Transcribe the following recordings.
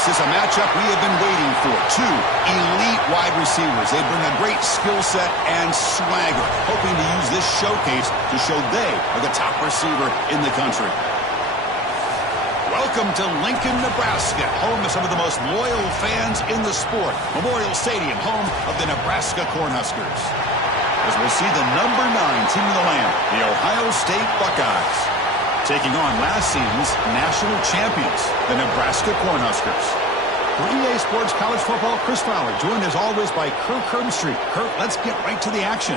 This is a matchup we have been waiting for. Two elite wide receivers. They bring a great skill set and swagger, hoping to use this showcase to show they are the top receiver in the country. Welcome to Lincoln, Nebraska, home of some of the most loyal fans in the sport. Memorial Stadium, home of the Nebraska Cornhuskers. As we'll see the number 9 team in the land, the Ohio State Buckeyes, taking on last season's national champions, the Nebraska Cornhuskers. For EA Sports College Football, Chris Fowler, joined as always by Kirk Herbstreit. Kirk, let's get right to the action.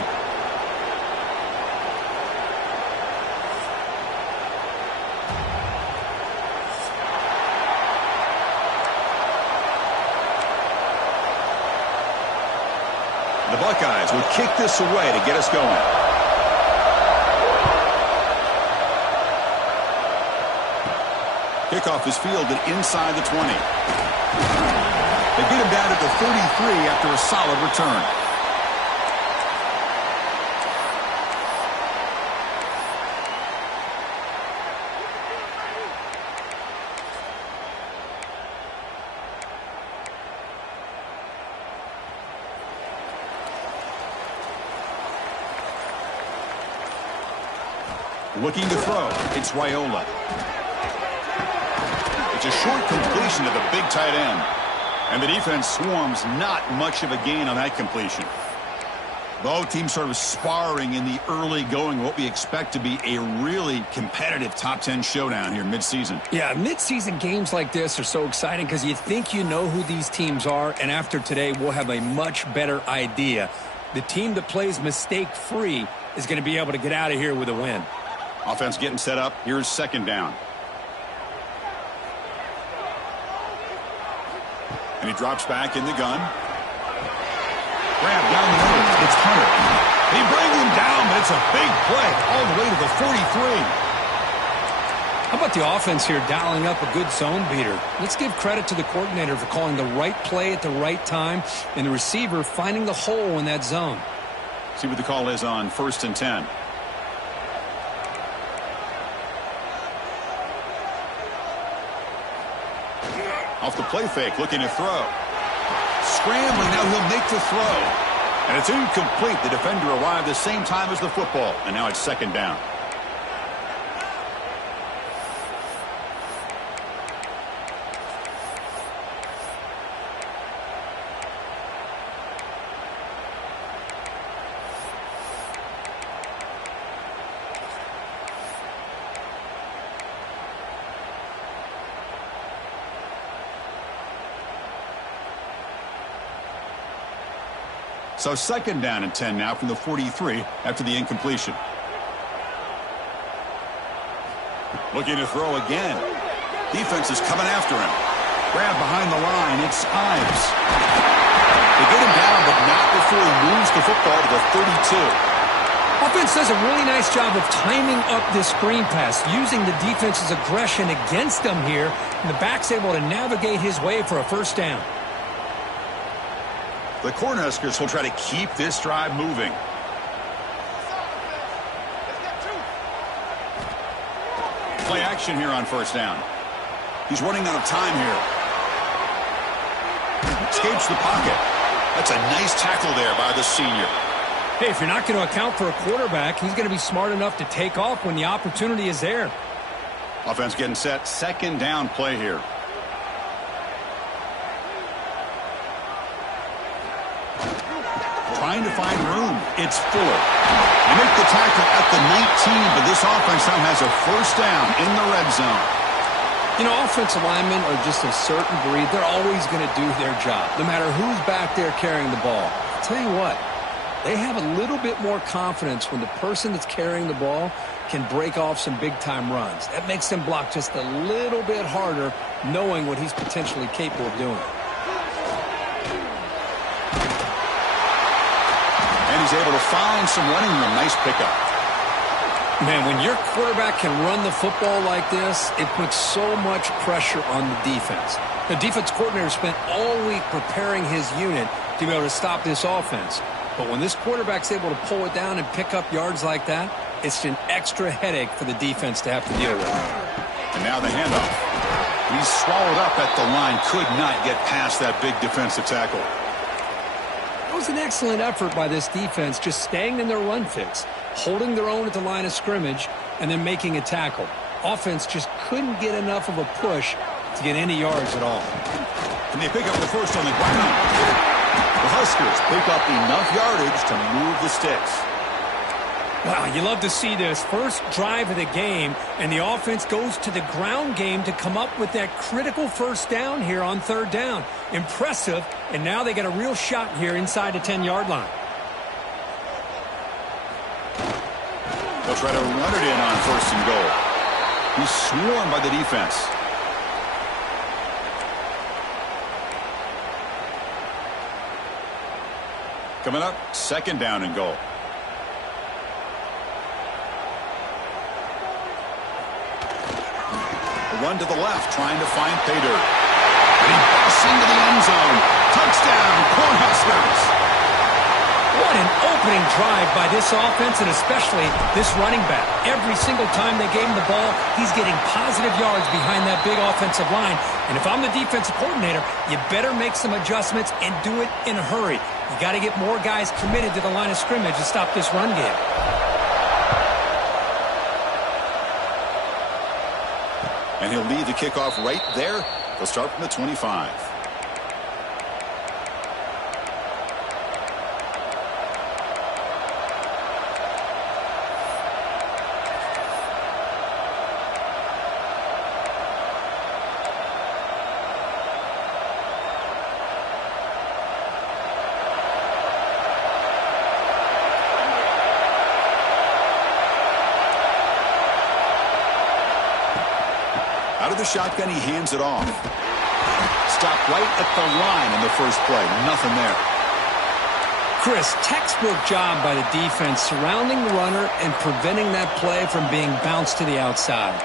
The Buckeyes would kick this away to get us going. Kickoff is fielded inside the 20. They beat him down at the 33 after a solid return. Looking to throw, it's Raiola. It's a short completion to the big tight end. And the defense swarms not much of a gain on that completion. Both teams sort of sparring in the early going, what we expect to be a really competitive top 10 showdown here mid-season. Yeah, mid-season games like this are so exciting because you think you know who these teams are, and after today we'll have a much better idea. The team that plays mistake-free is going to be able to get out of here with a win. Offense getting set up. Here's second down. And he drops back in the gun. Grab down the middle. It's Hunter. They bring him down, but it's a big play all the way to the 43. How about the offense here dialing up a good zone beater? Let's give credit to the coordinator for calling the right play at the right time and the receiver finding the hole in that zone. See what the call is on 1st and 10. Off the play fake, looking to throw. Scrambling, now he'll make the throw. And it's incomplete. The defender arrived the same time as the football. And now it's second down. So second down and 10 now from the 43 after the incompletion. Looking to throw again. Defense is coming after him. Grab behind the line. It's Ives. They get him down, but not before he moves the football to the 32. Offense does a really nice job of timing up this screen pass, using the defense's aggression against them here, and the back's able to navigate his way for a first down. The Cornhuskers will try to keep this drive moving. Play action here on first down. He's running out of time here. Escapes the pocket. That's a nice tackle there by the senior. Hey, if you're not going to account for a quarterback, he's going to be smart enough to take off when the opportunity is there. Offense getting set. Second down play here. Trying to find room. It's Fuller. They make the tackle at the 19, but this offense now has a first down in the red zone. You know, offensive linemen are just a certain breed. They're always going to do their job, no matter who's back there carrying the ball. I'll tell you what, they have a little bit more confidence when the person that's carrying the ball can break off some big-time runs. That makes them block just a little bit harder, knowing what he's potentially capable of doing. And he's able to find some running room. Nice pickup. Man, when your quarterback can run the football like this, it puts so much pressure on the defense. The defense coordinator spent all week preparing his unit to be able to stop this offense. But when this quarterback's able to pull it down and pick up yards like that, it's an extra headache for the defense to have to deal with. And now the handoff. He's swallowed up at the line. Could not get past that big defensive tackle. It was an excellent effort by this defense, just staying in their run fix, holding their own at the line of scrimmage, and then making a tackle. Offense just couldn't get enough of a push to get any yards at all. And they pick up the first on the ground. The Huskers pick up enough yardage to move the sticks. Wow, you love to see this. First drive of the game, and the offense goes to the ground game to come up with that critical first down here on third down. Impressive, and now they got a real shot here inside the 10-yard line. They'll try to run it in on first and goal. He's swarmed by the defense. Coming up, second down and goal. A run to the left, trying to find pay dirt. And he busts into the end zone. Touchdown, Cornhuskers. What an opening drive by this offense, and especially this running back. Every single time they gave him the ball, he's getting positive yards behind that big offensive line. And if I'm the defensive coordinator, you better make some adjustments and do it in a hurry. You got to get more guys committed to the line of scrimmage to stop this run game. And he'll lead the kickoff right there. They'll start from the 25. Out of the shotgun, he hands it off. Stopped right at the line in the first play. Nothing there. Chris, textbook job by the defense surrounding the runner and preventing that play from being bounced to the outside.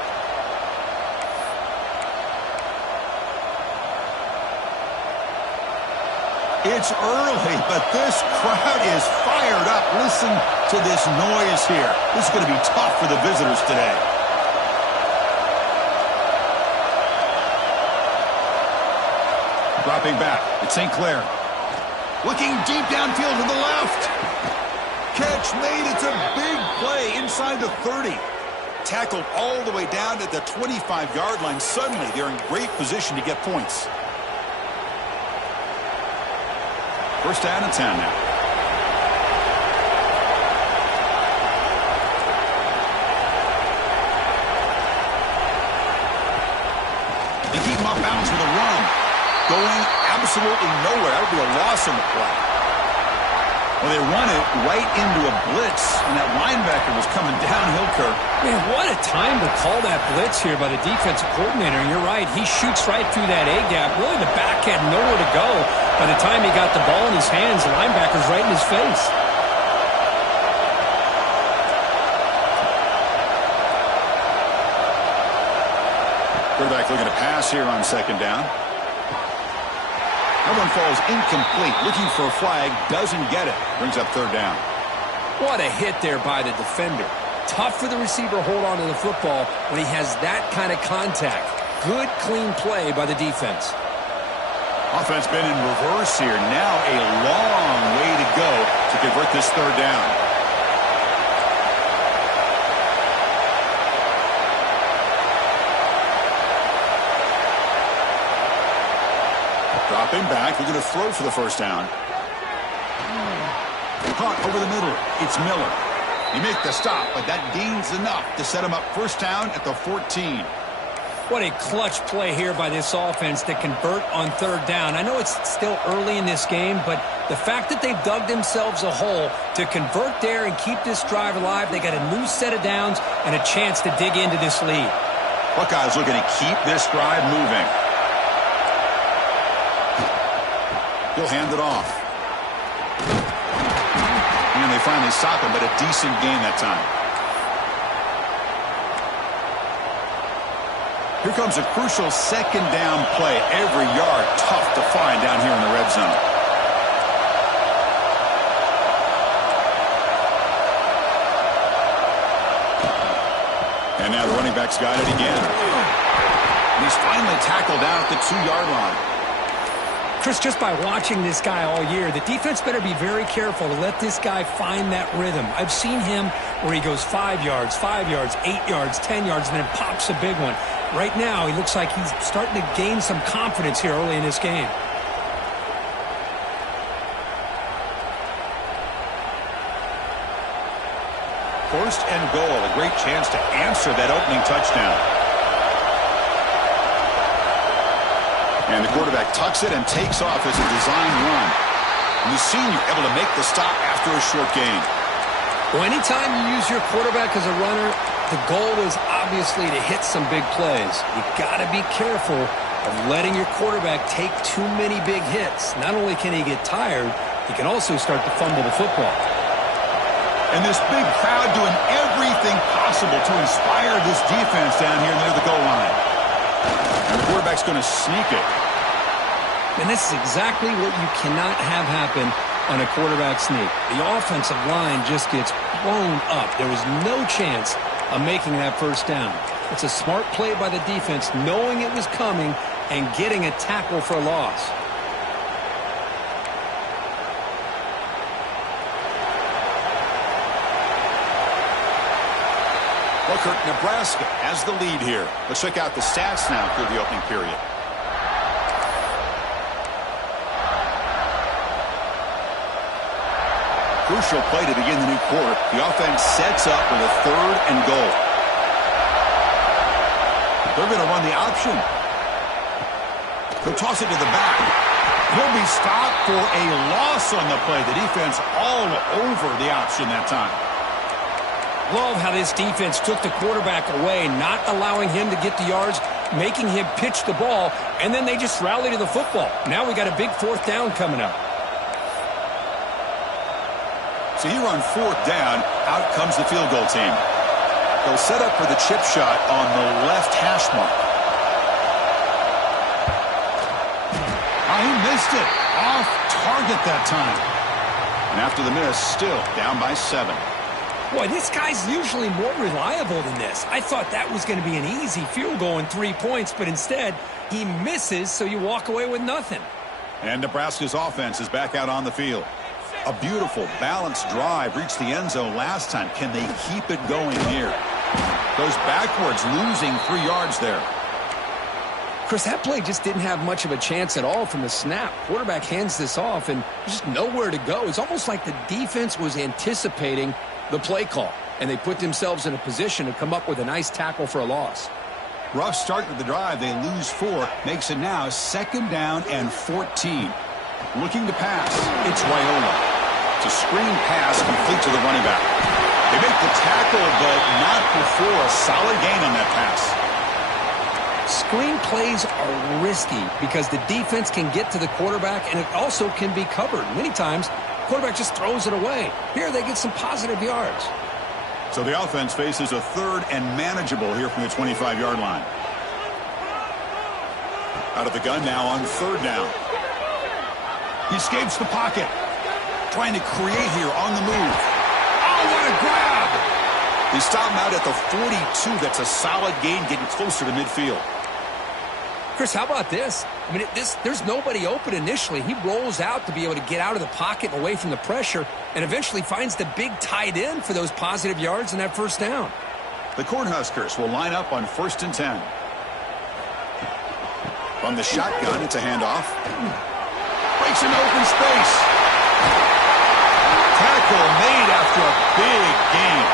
It's early, but this crowd is fired up. Listen to this noise here. This is going to be tough for the visitors today. Dropping back, it's St. Clair. Looking deep downfield to the left. Catch made. It's a big play inside the 30. Tackled all the way down at the 25-yard line. Suddenly, they're in great position to get points. First down and 10 now. They keep him off balance with a run. Going absolutely nowhere. That would be a loss on the play. Well, they run it right into a blitz, and that linebacker was coming downhill, Kirk. Man, what a time to call that blitz here by the defensive coordinator. And you're right, he shoots right through that A-gap. Really, the back had nowhere to go. By the time he got the ball in his hands, the linebacker's right in his face. Quarterback looking to pass here on second down. That one falls incomplete. Looking for a flag. Doesn't get it. Brings up third down. What a hit there by the defender. Tough for the receiver to hold on to the football when he has that kind of contact. Good, clean play by the defense. Offense been in reverse here. Now a long way to go to convert this third down. Dropping back. We're going to throw for the first down. Caught over the middle. It's Miller. He makes the stop, but that gains enough to set him up first down at the 14. What a clutch play here by this offense to convert on third down. I know it's still early in this game, but the fact that they've dug themselves a hole to convert there and keep this drive alive, they got a new set of downs and a chance to dig into this lead. Buckeyes looking to keep this drive moving. He'll hand it off. And they finally stop him, but a decent gain that time. Here comes a crucial second down play. Every yard tough to find down here in the red zone. And now the running back's got it again. And he's finally tackled down at the 2-yard line. Chris, just by watching this guy all year, the defense better be very careful to let this guy find that rhythm. I've seen him where he goes 5 yards, 8 yards, 10 yards, and then pops a big one. Right now, he looks like he's starting to gain some confidence here early in this game. First and goal, a great chance to answer that opening touchdown. And the quarterback tucks it and takes off as a design run. And the senior able to make the stop after a short gain. Well, anytime you use your quarterback as a runner, the goal is obviously to hit some big plays. You got to be careful of letting your quarterback take too many big hits. Not only can he get tired, he can also start to fumble the football. And this big crowd doing everything possible to inspire this defense down here near the goal line. And the quarterback's going to sneak it. And this is exactly what you cannot have happen on a quarterback sneak. The offensive line just gets blown up. There was no chance of making that first down. It's a smart play by the defense, knowing it was coming and getting a tackle for a loss. Kirk, Nebraska has the lead here. Let's check out the stats now through the opening period. Crucial play to begin the new quarter. The offense sets up with a 3rd and goal. They're going to run the option. They'll toss it to the back. He'll be stopped for a loss on the play. The defense all over the option that time. Love how this defense took the quarterback away, not allowing him to get the yards, making him pitch the ball, and then they just rally to the football. Now we got a big 4th down coming up. So here on 4th down, out comes the field goal team. They'll set up for the chip shot on the left hash mark. Oh, he missed it. Off target that time. And after the miss, still down by 7. Boy, this guy's usually more reliable than this. I thought that was going to be an easy field goal and 3 points, but instead, he misses, so you walk away with nothing. And Nebraska's offense is back out on the field. A beautiful, balanced drive reached the end zone last time. Can they keep it going here? Goes backwards, losing 3 yards there. Chris, that play just didn't have much of a chance at all from the snap. Quarterback hands this off, and just nowhere to go. It's almost like the defense was anticipating the play call, and they put themselves in a position to come up with a nice tackle for a loss. Rough start to the drive. They lose 4. Makes it now 2nd down and 14. Looking to pass. It's Raiola. It's a screen pass complete to the running back. They make the tackle, but not before a solid gain on that pass. Screen plays are risky because the defense can get to the quarterback, and it also can be covered. Many times, quarterback just throws it away. Here they get some positive yards. So the offense faces a 3rd and manageable here from the 25-yard line. Out of the gun now on 3rd down. He escapes the pocket. Trying to create here on the move. Oh, what a grab! They stop him out at the 42. That's a solid gain, getting closer to midfield. Chris, how about this? I mean, there's nobody open initially. He rolls out to be able to get out of the pocket and away from the pressure, and eventually finds the big tight end for those positive yards and that 1st down. The Cornhuskers will line up on 1st and 10. From the shotgun, it's a handoff. Breaks into open space. Tackle made after a big gain.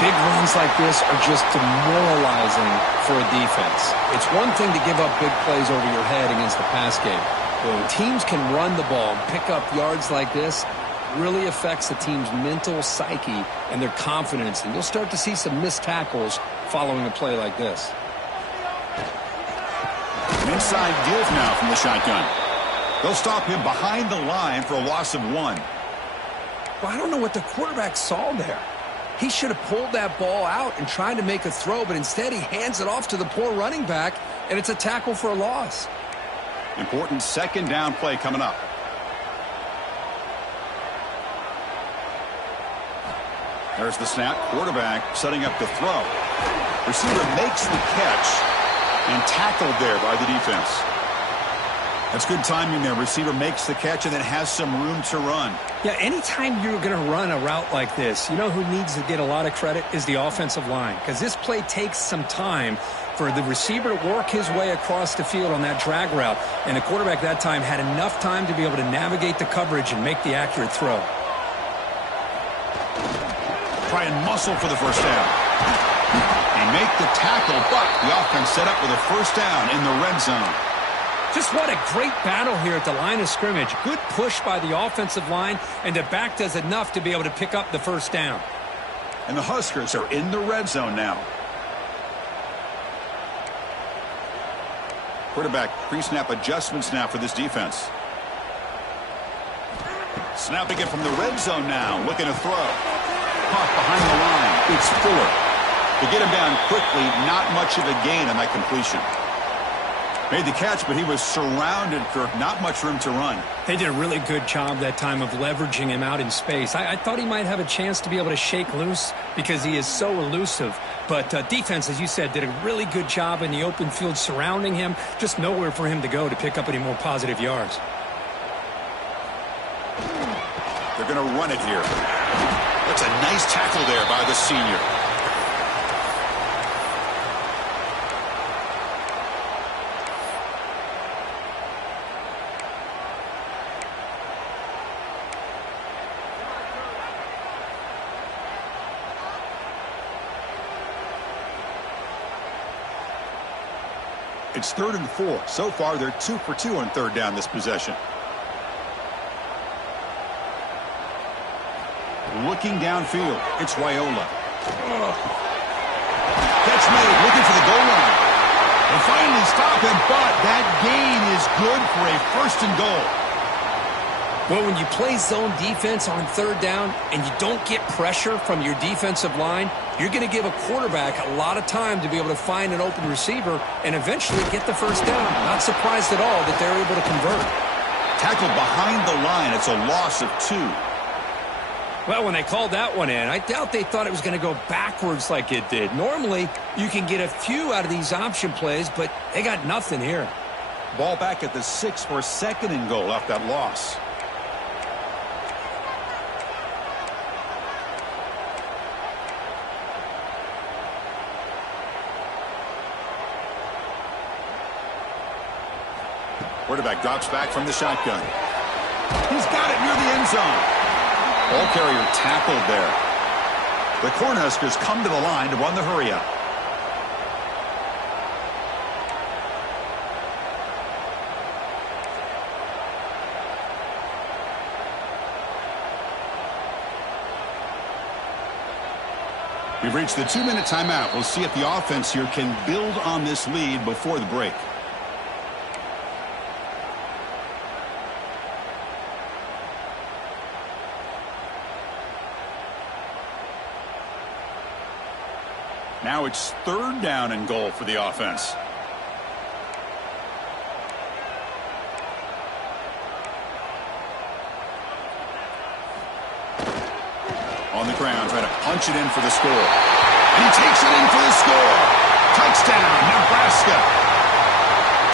Big runs like this are just demoralizing for a defense. It's one thing to give up big plays over your head against the pass game. But when teams can run the ball and pick up yards like this, it really affects the team's mental psyche and their confidence. And you'll start to see some missed tackles following a play like this. Inside give now from the shotgun. They'll stop him behind the line for a loss of 1. Well, I don't know what the quarterback saw there. He should have pulled that ball out and tried to make a throw, but instead he hands it off to the poor running back, and it's a tackle for a loss. Important 2nd down play coming up. There's the snap. Quarterback setting up the throw. Receiver makes the catch and tackled there by the defense. That's good timing there. Receiver makes the catch and then has some room to run. Yeah, anytime you're going to run a route like this, you know who needs to get a lot of credit is the offensive line, because this play takes some time for the receiver to work his way across the field on that drag route, and the quarterback that time had enough time to be able to navigate the coverage and make the accurate throw. Try and muscle for the first down. They make the tackle, but the offense set up with a first down in the red zone. Just what a great battle here at the line of scrimmage. Good push by the offensive line, and the back does enough to be able to pick up the first down. And the Huskers are in the red zone now. Quarterback pre-snap adjustments now for this defense. Snapping it from the red zone now, looking to throw. Caught behind the line. It's Fuller. To get him down quickly, not much of a gain on that completion. Made the catch, but he was surrounded for not much room to run. They did a really good job that time of leveraging him out in space. I thought he might have a chance to be able to shake loose because he is so elusive. But defense, as you said, did a really good job in the open field surrounding him. Just nowhere for him to go to pick up any more positive yards. They're going to run it here. That's a nice tackle there by the senior. It's 3rd and 4. So far, they're 2 for 2 on third down this possession. Looking downfield, it's Raiola. Catch made, looking for the goal line. They finally stop him, but that gain is good for a 1st and goal. Well, when you play zone defense on third down and you don't get pressure from your defensive line, you're going to give a quarterback a lot of time to be able to find an open receiver and eventually get the first down. Not surprised at all that they're able to convert. Tackled behind the line. It's a loss of 2. Well, when they called that one in, I doubt they thought it was going to go backwards like it did. Normally, you can get a few out of these option plays, but they got nothing here. Ball back at the 6 for 2nd and goal off that loss. Quarterback drops back from the shotgun. He's got it near the end zone. Ball carrier tackled there. The Cornhuskers come to the line to run the hurry up. We've reached the 2-minute timeout. We'll see if the offense here can build on this lead before the break. Now it's 3rd down and goal for the offense. On the ground, trying to punch it in for the score. And he takes it in for the score. Touchdown, Nebraska.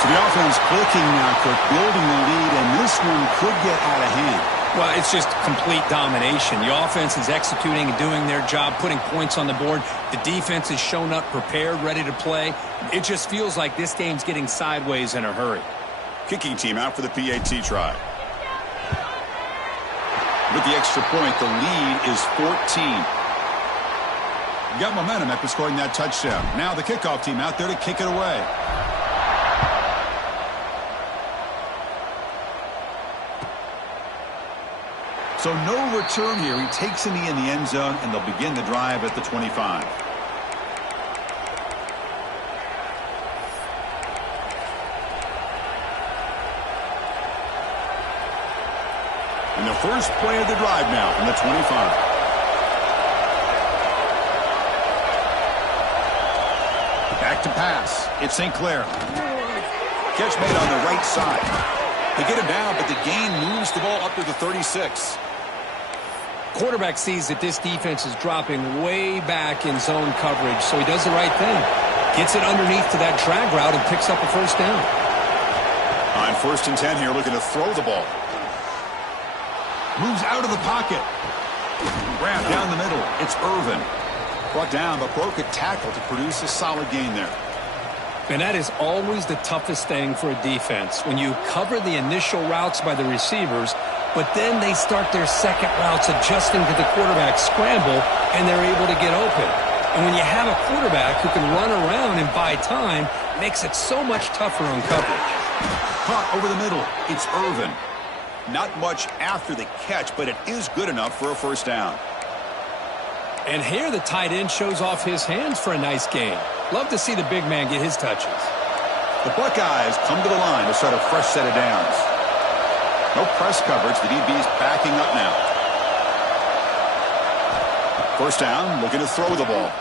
So the offense clicking now, Cook, building the lead, and this one could get out of hand. Well, it's just complete domination. The offense is executing and doing their job, putting points on the board. The defense has shown up prepared, ready to play. It just feels like this game's getting sideways in a hurry. Kicking team out for the PAT try. With the extra point, the lead is 14. Got momentum after scoring that touchdown. Now the kickoff team out there to kick it away. So no return here. He takes a knee in the end zone, and they'll begin the drive at the 25. And the first play of the drive now from the 25. Back to pass. It's St. Clair. Catch made on the right side. They get him down, but the gain moves the ball up to the 36. Quarterback sees that this defense is dropping way back in zone coverage, so he does the right thing. Gets it underneath to that drag route and picks up a first down. On 1st and 10 here, looking to throw the ball. Moves out of the pocket. Grabbed down the middle. It's Irvin. Brought down, but broke a tackle to produce a solid gain there. And that is always the toughest thing for a defense. When you cover the initial routes by the receivers, but then they start their second routes adjusting to the quarterback scramble, and they're able to get open. And when you have a quarterback who can run around and buy time, it makes it so much tougher on coverage. Caught over the middle. It's Irvin. Not much after the catch, but it is good enough for a first down. And here the tight end shows off his hands for a nice gain. Love to see the big man get his touches. The Buckeyes come to the line to start a fresh set of downs. No press coverage. The DB's backing up now. First down, looking to throw the ball.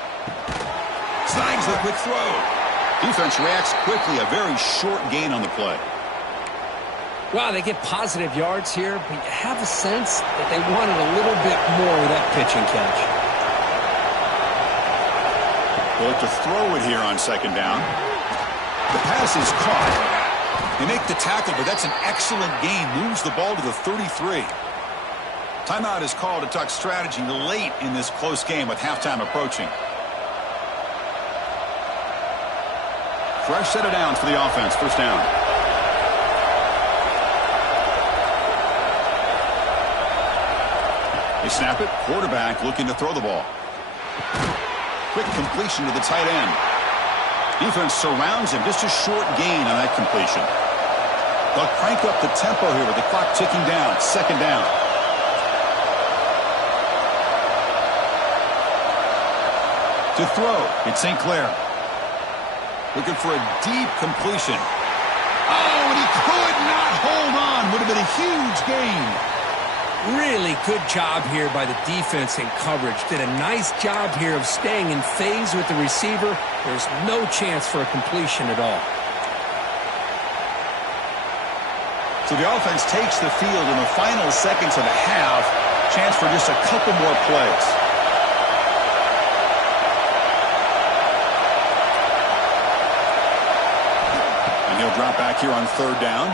Snags the quick throw. Defense reacts quickly. A very short gain on the play. Wow, they get positive yards here, but you have a sense that they wanted a little bit more with that pitch and catch. They'll look to throw it here on second down. The pass is caught. They make the tackle, but that's an excellent gain. Moves the ball to the 33. Timeout is called to talk strategy late in this close game with halftime approaching. Fresh set of downs for the offense. First down. They snap it. Quarterback looking to throw the ball. Quick completion to the tight end. Defense surrounds him. Just a short gain on that completion. They'll crank up the tempo here with the clock ticking down. Second down. To throw, it's St. Clair. Looking for a deep completion. Oh, and he could not hold on. Would have been a huge gain. Really good job here by the defense in coverage. Did a nice job here of staying in phase with the receiver. There's no chance for a completion at all. So the offense takes the field in the final seconds of the half. Chance for just a couple more plays. And he'll drop back here on third down.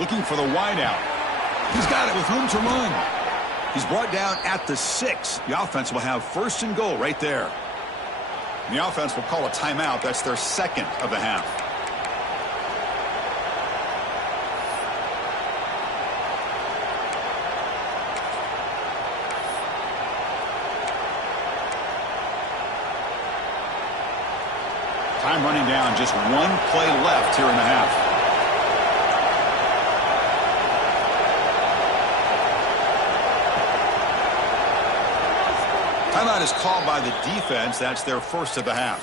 Looking for the wideout. He's got it with room to run. He's brought down at the 6. The offense will have first and goal right there. And the offense will call a timeout. That's their second of the half. Time running down. Just one play left here in the half. Timeout is called by the defense. That's their first of the half.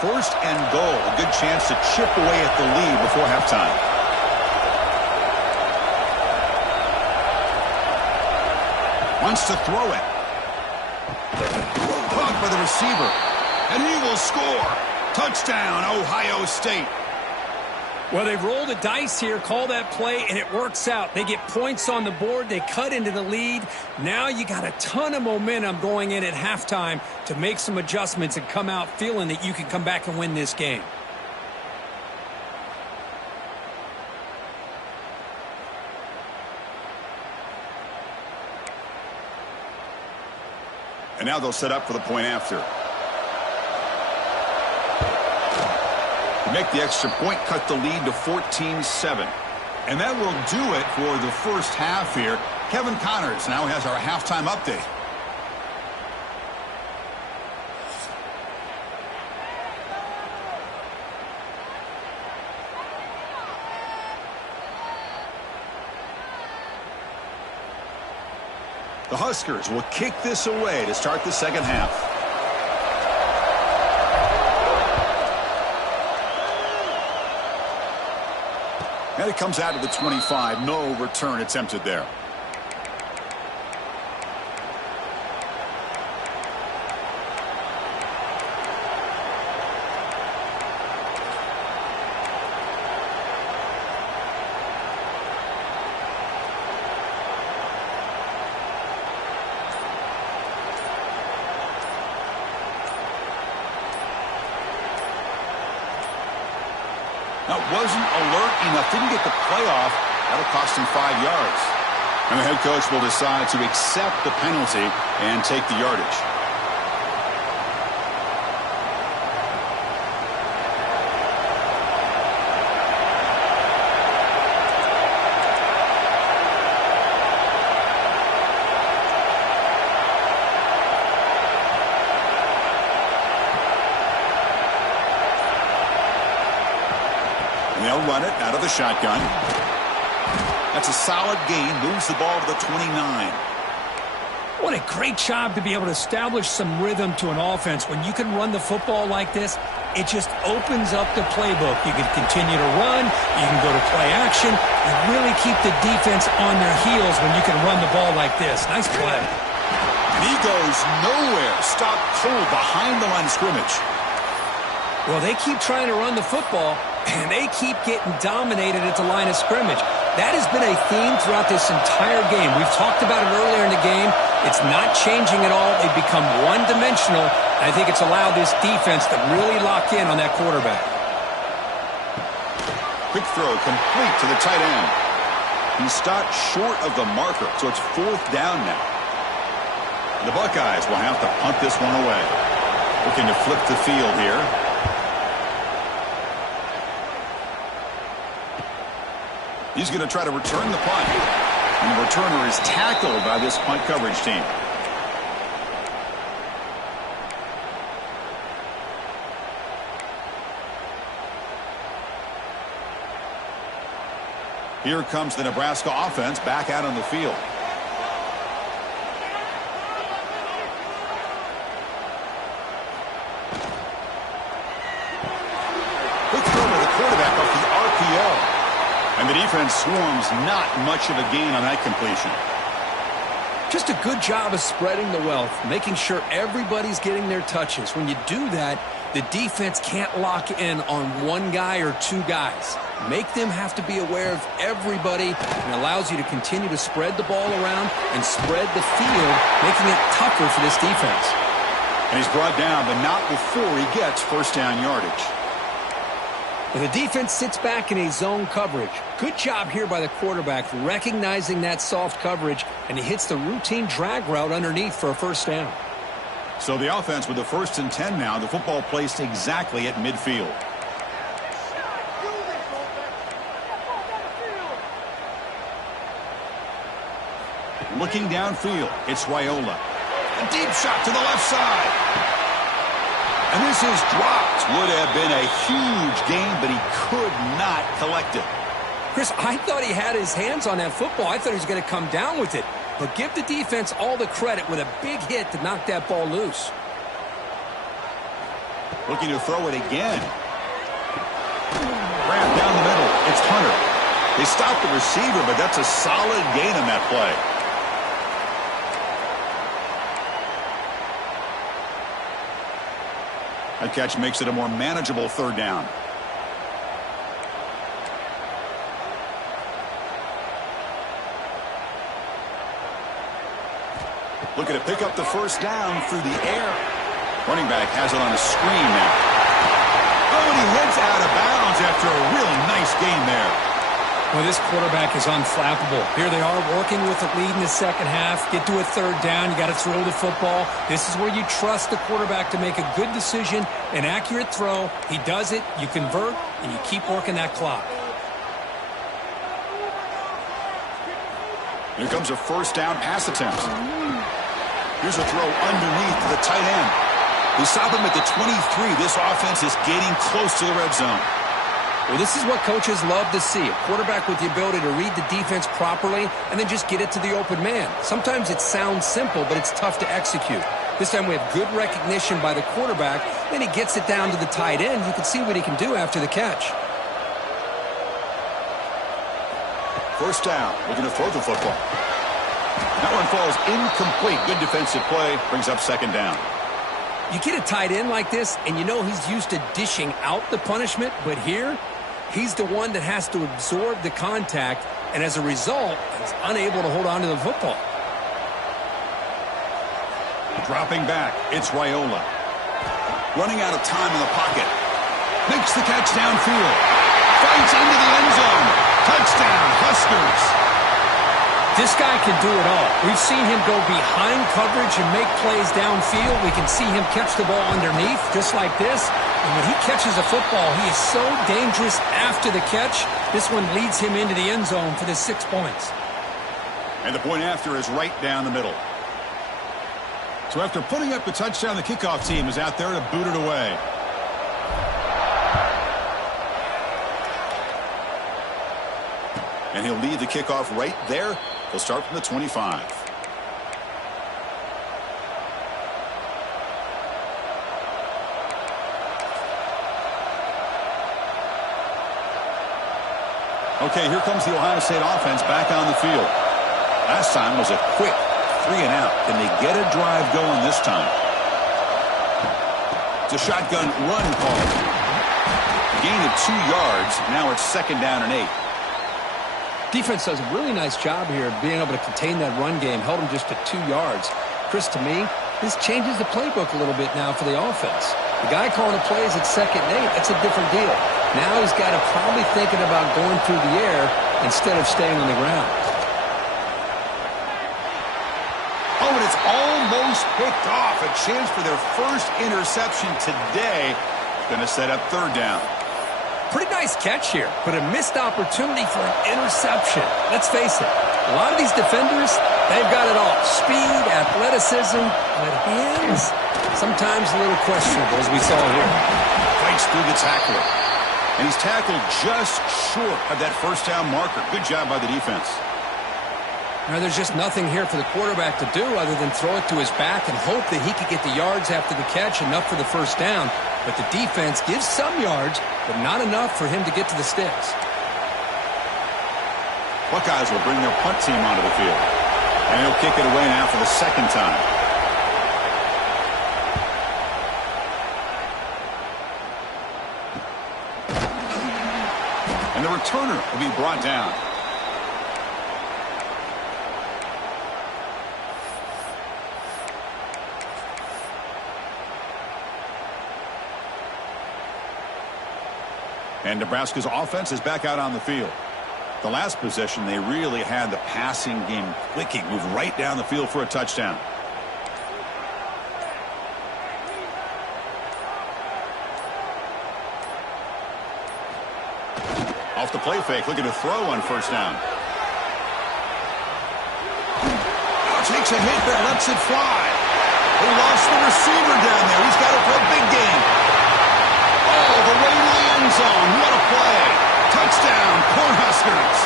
First and goal. A good chance to chip away at the lead before halftime. Wants to throw it. Caught by the receiver. And he will score. Touchdown, Ohio State. Well, they roll the dice here, call that play, and it works out. They get points on the board. They cut into the lead. Now you got a ton of momentum going in at halftime to make some adjustments and come out feeling that you can come back and win this game. And now they'll set up for the point after. Make the extra point, cut the lead to 14-7. And that will do it for the first half here. Kevin Connors now has our halftime update. The Huskers will kick this away to start the second half. And it comes out to the 25. No return attempted there. wasn't alert enough, didn't get the play off. That'll cost him 5 yards. And the head coach will decide to accept the penalty and take the yardage. And they'll run it out of the shotgun. That's a solid gain. Moves the ball to the 29. What a great job to be able to establish some rhythm to an offense. When you can run the football like this, it just opens up the playbook. You can continue to run. You can go to play action. You really keep the defense on their heels when you can run the ball like this. Nice play. And he goes nowhere. Stopped cold behind the line of scrimmage. Well, they keep trying to run the football, and they keep getting dominated at the line of scrimmage. That has been a theme throughout this entire game. We've talked about it earlier in the game. It's not changing at all. They've become one-dimensional. I think it's allowed this defense to really lock in on that quarterback. Quick throw complete to the tight end. He stopped short of the marker, so it's 4th down now. The Buckeyes will have to punt this one away. Looking to flip the field here. He's going to try to return the punt. And the returner is tackled by this punt coverage team. Here comes the Nebraska offense back out on the field. Quick throw to the quarterback off the RPO. And the defense swarms not much of a gain on that completion. Just a good job of spreading the wealth, making sure everybody's getting their touches. When you do that, the defense can't lock in on one guy or two guys. Make them have to be aware of everybody, and allows you to continue to spread the ball around and spread the field, making it tougher for this defense. And he's brought down, but not before he gets 1st down yardage. And the defense sits back in a zone coverage. Good job here by the quarterback, recognizing that soft coverage, and he hits the routine drag route underneath for a 1st down. So the offense with the 1st and 10 now, the football placed exactly at midfield. Looking downfield, it's Raiola. A deep shot to the left side. And this is dropped. Would have been a huge gain, but he could not collect it. Chris, I thought he had his hands on that football. I thought he was going to come down with it. But give the defense all the credit with a big hit to knock that ball loose. Looking to throw it again. Wrapped down the middle. It's Hunter. They stopped the receiver, but that's a solid gain on that play. That catch makes it a more manageable 3rd down. Looking to pick up the 1st down through the air. Running back has it on a screen now. Oh, and he heads out of bounds after a real nice gain there. Well, this quarterback is unflappable. Here they are working with the lead in the 2nd half. Get to a 3rd down. You got to throw the football. This is where you trust the quarterback to make a good decision, an accurate throw. He does it, you convert, and you keep working that clock. Here comes a 1st down pass attempt. Here's a throw underneath to the tight end. They stop him at the 23. This offense is getting close to the red zone. Well, this is what coaches love to see. A quarterback with the ability to read the defense properly and then just get it to the open man. Sometimes it sounds simple, but it's tough to execute. This time we have good recognition by the quarterback. Then he gets it down to the tight end. You can see what he can do after the catch. 1st down. Looking to throw the football. That one falls incomplete. Good defensive play. Brings up 2nd down. You get a tight end like this, and you know he's used to dishing out the punishment, but here, he's the one that has to absorb the contact, and as a result, he's unable to hold on to the football. Dropping back, it's Raiola. Running out of time in the pocket. Makes the catch downfield. fights into the end zone. Touchdown, Huskers. This guy can do it all. We've seen him go behind coverage and make plays downfield. We can see him catch the ball underneath, just like this. And when he catches a football, he is so dangerous after the catch. This one leads him into the end zone for the 6 points. And the point after is right down the middle. So after putting up the touchdown, the kickoff team is out there to boot it away. And he'll lead the kickoff right there. He'll start from the 25. Okay, here comes the Ohio State offense back on the field. Last time was a quick 3-and-out. Can they get a drive going this time? It's a shotgun run call. A gain of 2 yards. Now it's 2nd down and 8. Defense does a really nice job here of being able to contain that run game. Held him just to 2 yards. Chris, to me, this changes the playbook a little bit now for the offense. The guy calling the plays at 2nd and 8, that's a different deal. Now he's got to probably thinking about going through the air instead of staying on the ground. Oh, and it's almost picked off. A chance for their first interception today. Going to set up 3rd down. Pretty nice catch here, but a missed opportunity for an interception. Let's face it, a lot of these defenders, they've got it all. Speed, athleticism, but hands, sometimes a little questionable, as we saw here. Fights through the tackler. And he's tackled just short of that 1st down marker. Good job by the defense. Now, there's just nothing here for the quarterback to do other than throw it to his back and hope that he could get the yards after the catch, enough for the 1st down. But the defense gives some yards, but not enough for him to get to the sticks. Buckeyes will bring their punt team onto the field. And he'll kick it away now for the 2nd time. And the returner will be brought down. And Nebraska's offense is back out on the field. The last possession, they really had the passing game clicking. Moved right down the field for a touchdown. Off the play fake, looking to throw on 1st down. Oh, takes a hit there, lets it fly. They lost the receiver down there. He's got it for a big gain. Oh, the way to the end zone. What a play. Touchdown, Cornhuskers.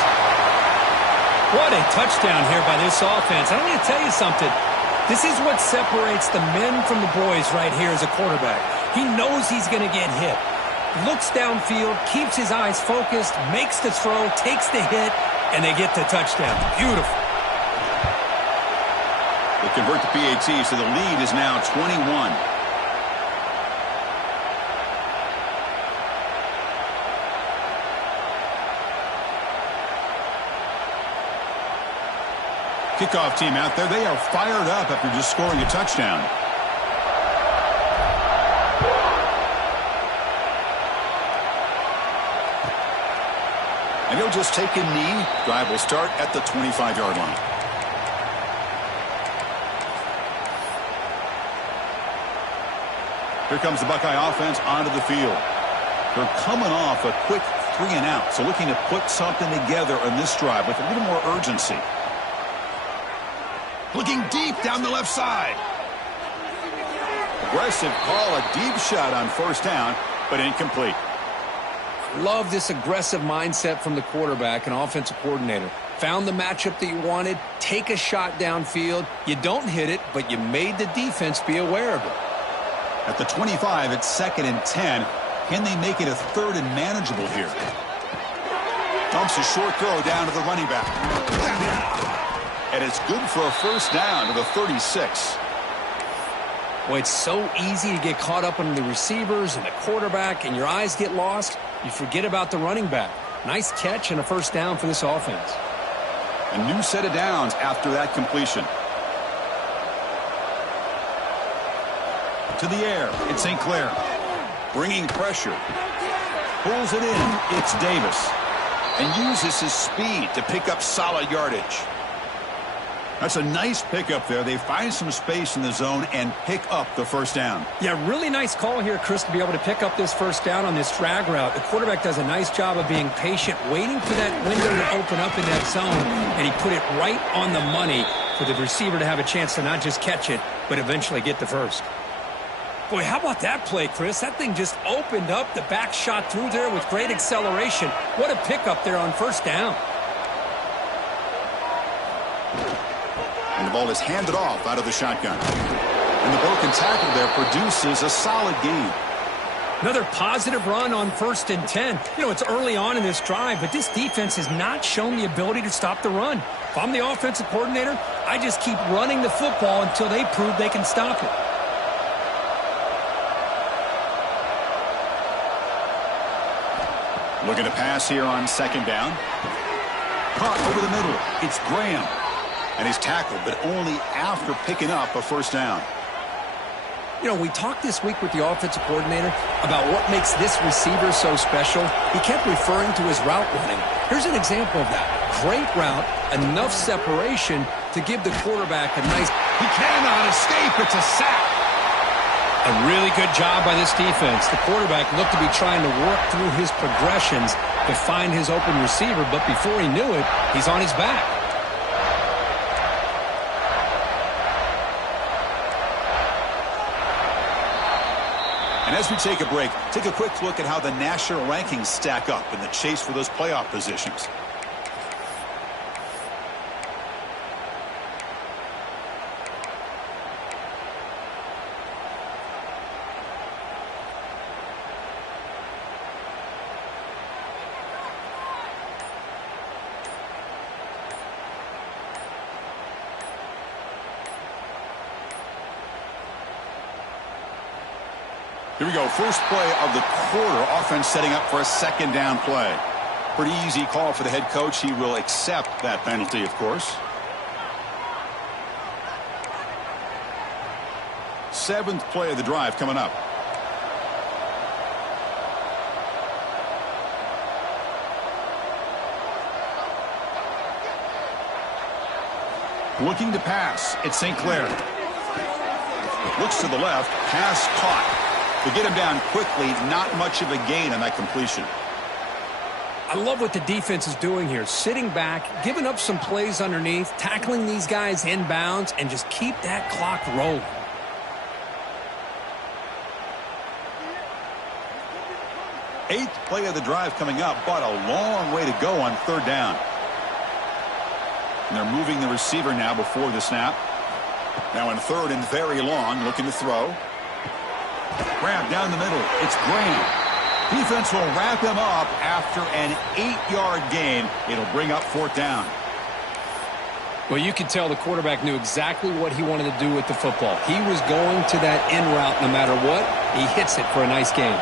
What a touchdown here by this offense. I'm going to tell you something. This is what separates the men from the boys right here as a quarterback. He knows he's going to get hit. Looks downfield, keeps his eyes focused, makes the throw, takes the hit, and they get the touchdown. Beautiful. They convert the PAT, so the lead is now 21. Kickoff team out there. They are fired up after just scoring a touchdown. And he'll just take a knee. Drive will start at the 25-yard line. Here comes the Buckeye offense onto the field. They're coming off a quick 3-and-out, so looking to put something together on this drive with a little more urgency. Looking deep down the left side. Aggressive call, a deep shot on 1st down, but incomplete. Love this aggressive mindset from the quarterback and offensive coordinator. Found the matchup that you wanted, take a shot downfield. You don't hit it, but you made the defense be aware of it. At the 25, it's 2nd and 10. Can they make it a 3rd and manageable here? Dumps a short throw down to the running back. And it's good for a 1st down to the 36. Boy, it's so easy to get caught up on the receivers and the quarterback, and your eyes get lost. You forget about the running back. Nice catch and a 1st down for this offense. A new set of downs after that completion. To the air, it's St. Clair. Bringing pressure. Pulls it in. It's Davis. And uses his speed to pick up solid yardage. That's a nice pickup there. They find some space in the zone and pick up the first down. Yeah, really nice call here, Chris, to be able to pick up this first down on this drag route. The quarterback does a nice job of being patient, waiting for that window to open up in that zone, and he put it right on the money for the receiver to have a chance to not just catch it, but eventually get the first. Boy, how about that play, Chris? That thing just opened up. The back shot through there with great acceleration. What a pickup there on first down. And the ball is handed off out of the shotgun. And the broken tackle there produces a solid gain. Another positive run on 1st and 10. You know, it's early on in this drive, but this defense has not shown the ability to stop the run. If I'm the offensive coordinator, I just keep running the football until they prove they can stop it. Looking to pass here on 2nd down. Caught over the middle. It's Graham. And he's tackled, but only after picking up a first down. You know, we talked this week with the offensive coordinator about what makes this receiver so special. He kept referring to his route running. Here's an example of that. Great route, enough separation to give the quarterback a nice... He cannot escape. It's a sack. A really good job by this defense. The quarterback looked to be trying to work through his progressions to find his open receiver, but before he knew it, he's on his back. And as we take a break, take a quick look at how the national rankings stack up in the chase for those playoff positions. Here we go. First play of the quarter. Offense setting up for a 2nd down play. Pretty easy call for the head coach. He will accept that penalty, of course. 7th play of the drive coming up. Looking to pass. It's St. Clair. Looks to the left. Pass caught. To get him down quickly, not much of a gain on that completion. I love what the defense is doing here. Sitting back, giving up some plays underneath, tackling these guys inbounds, and just keep that clock rolling. Eighth play of the drive coming up, but a long way to go on 3rd down. And they're moving the receiver now before the snap. Now in 3rd and very long, looking to throw. Grab down the middle. It's Graham. Defense will wrap him up after an 8-yard gain. It'll bring up 4th down. Well, you could tell the quarterback knew exactly what he wanted to do with the football. He was going to that in route no matter what. He hits it for a nice gain.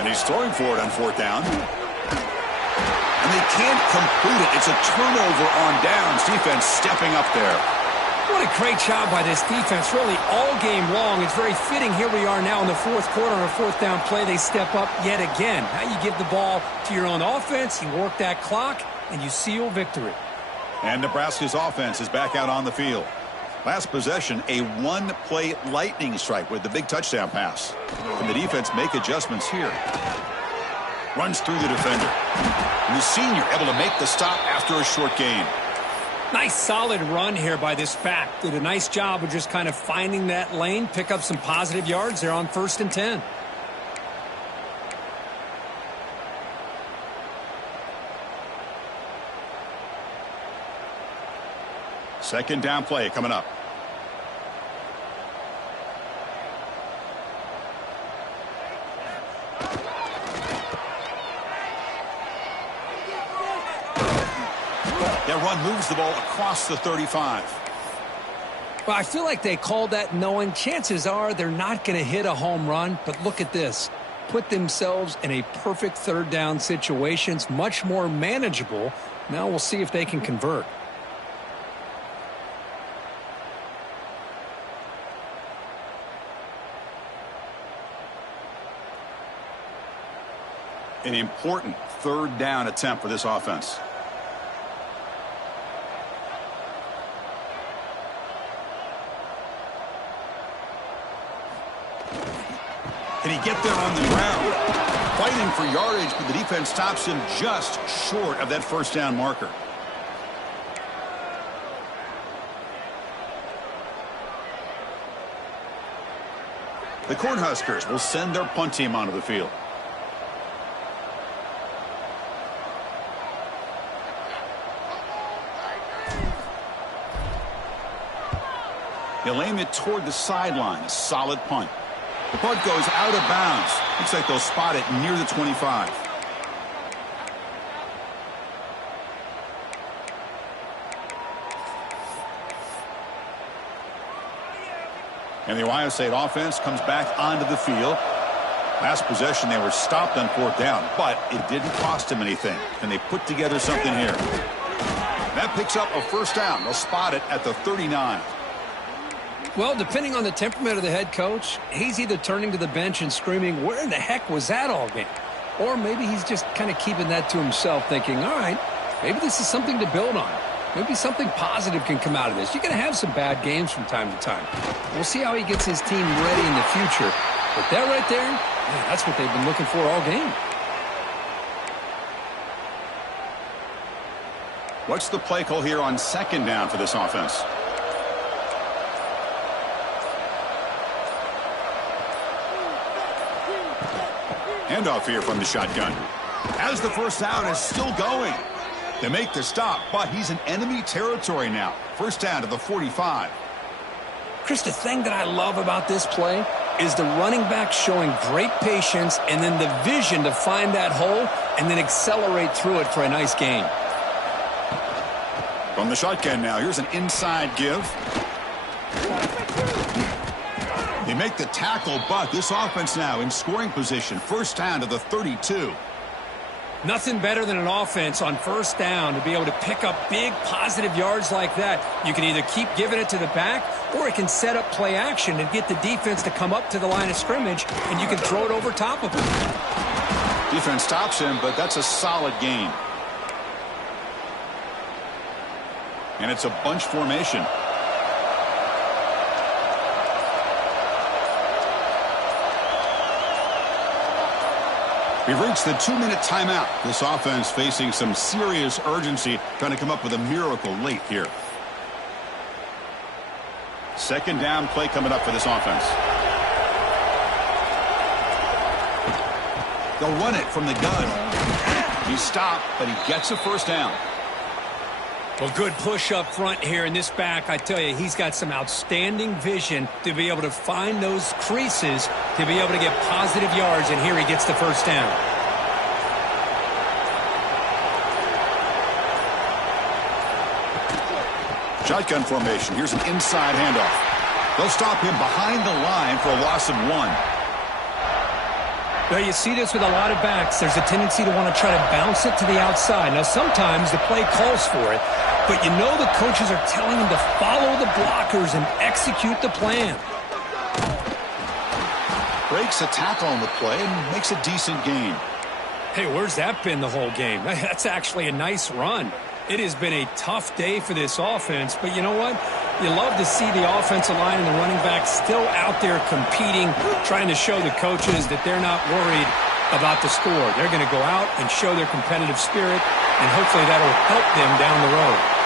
And he's throwing for it on 4th down. And they can't complete it. It's a turnover on downs. Defense stepping up there. What a great job by this defense, really all game long. It's very fitting. Here we are now in the 4th quarter on a 4th down play. They step up yet again. Now you give the ball to your own offense, you work that clock, and you seal victory. And Nebraska's offense is back out on the field. Last possession, a 1-play lightning strike with the big touchdown pass. And the defense make adjustments here. Runs through the defender. And the senior able to make the stop after a short gain. Nice solid run here by this back. Did a nice job of just kind of finding that lane, pick up some positive yards there on 1st and 10. Second down play coming up. That run moves the ball across the 35. Well, I feel like they called that knowing chances are they're not going to hit a home run, but look at this. Put themselves in a perfect 3rd down situations, much more manageable. Now we'll see if they can convert. An important third down attempt for this offense. Can he get there on the ground? Fighting for yardage, but the defense stops him just short of that first down marker. The Cornhuskers will send their punt team onto the field. He'll aim it toward the sideline. A solid punt. The punt goes out of bounds. Looks like they'll spot it near the 25. And the Ohio State offense comes back onto the field. Last possession, they were stopped on fourth down, but it didn't cost them anything. And they put together something here. That picks up a first down. They'll spot it at the 39. Well, depending on the temperament of the head coach, he's either turning to the bench and screaming, where in the heck was that all game? Or maybe he's just kind of keeping that to himself, thinking, all right, maybe this is something to build on. Maybe something positive can come out of this. You're going to have some bad games from time to time. We'll see how he gets his team ready in the future. But that right there, man, that's what they've been looking for all game. What's the play call here on second down for this offense? Handoff here from the shotgun. As the first down is still going. They make the stop, but he's in enemy territory now. First down to the 45. Chris, the thing that I love about this play is the running back showing great patience and then the vision to find that hole and then accelerate through it for a nice gain. From the shotgun now, here's an inside give. They make the tackle, but this offense now in scoring position. First down to the 32. Nothing better than an offense on first down to be able to pick up big positive yards like that. You can either keep giving it to the back or it can set up play action and get the defense to come up to the line of scrimmage and you can throw it over top of him. Defense stops him, but that's a solid gain. And it's a bunch formation. We've reached the 2-minute timeout. This offense facing some serious urgency, trying to come up with a miracle late here. Second down play coming up for this offense. They'll run it from the gun. He's stopped, but he gets a first down. Well, good push up front here in this back. I tell you, he's got some outstanding vision to be able to find those creases, to be able to get positive yards, and here he gets the first down. Shotgun formation. Here's an inside handoff. They'll stop him behind the line for a loss of 1. Well, you see this with a lot of backs. There's a tendency to want to try to bounce it to the outside. Now, sometimes the play calls for it, but you know the coaches are telling him to follow the blockers and execute the plan. Breaks a tackle on the play and makes a decent gain. Hey, where's that been the whole game? That's actually a nice run. It has been a tough day for this offense, but you know what? You love to see the offensive line and the running back still out there competing, trying to show the coaches that they're not worried about the score. They're going to go out and show their competitive spirit, and hopefully that'll help them down the road.